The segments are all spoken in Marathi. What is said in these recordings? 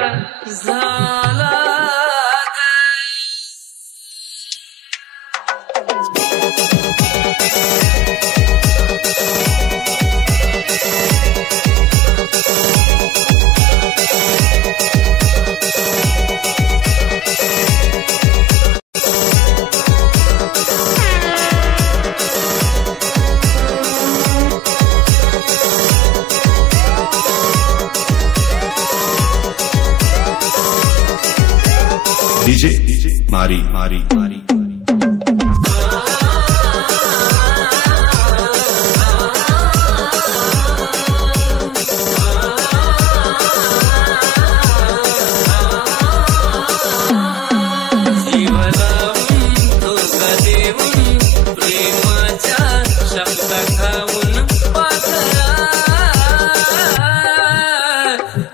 झाला DJ Mari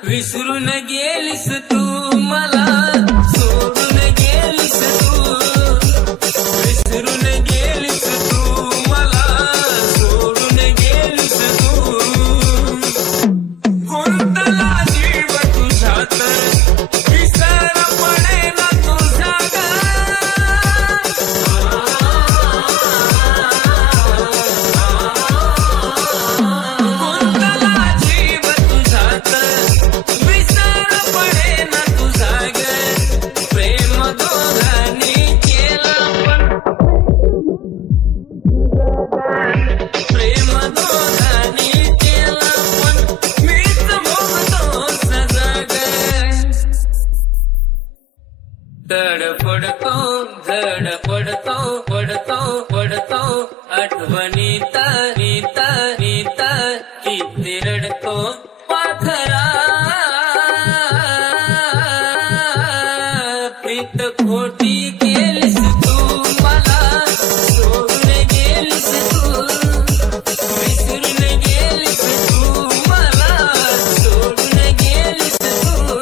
विसरून गेलीस तू मला सोडून गेलीस तू विसरून गेलीस तू मला सोडून गेलीस तू कोणता जीव तुझ्यात विसर पडेना तुझा कोणता जीव तुझ्यात पडतो आठवणीता नीता किती रडतो पाखरा प्रीत खोटी केलीस तू मला सोडून गेलीस तू विसरून गेलीस तू मला सोडून गेलीस तू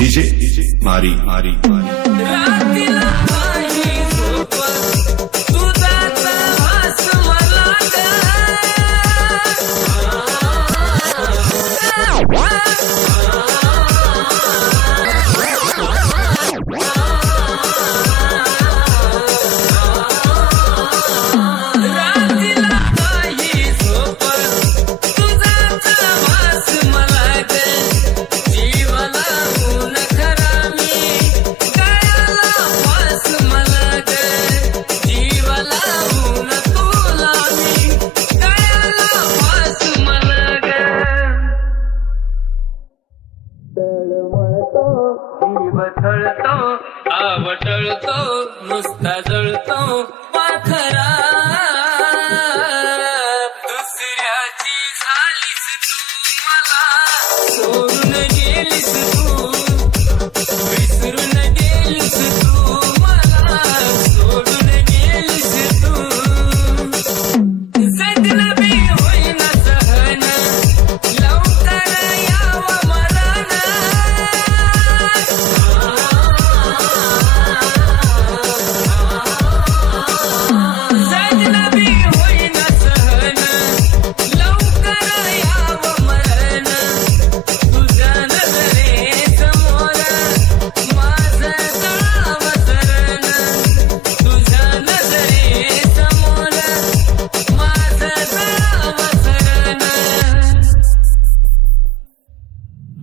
DJ Mari रात्रीला माझी झोप तुझाचा वास मला रात्रीला माझी झोप तुझाचा वास मला जीवाला आवटळतो नुसता जळतो पाखरा दुसऱ्याची झालीस तू मला सोडून गेलीस तू विसरून गेलीस तू मला सोडून गेलीस तू सजनबी होईना सहन लवकर यावं मरण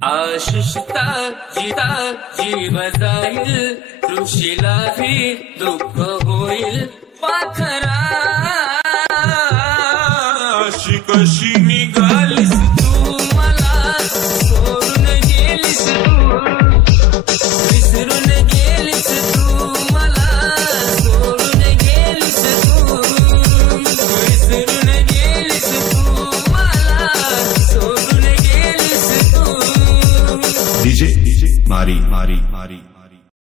आशिषता जीव जाईल ऋषीलाही दुःख होईल पाखरा अशी कशी निघालीस तू मला सोडून गेलीस तू विसरून गेलीस तू मला सोडून गेलीस तू विसरून गेलीस तू मला सोडून गेलीस तू DJ Mari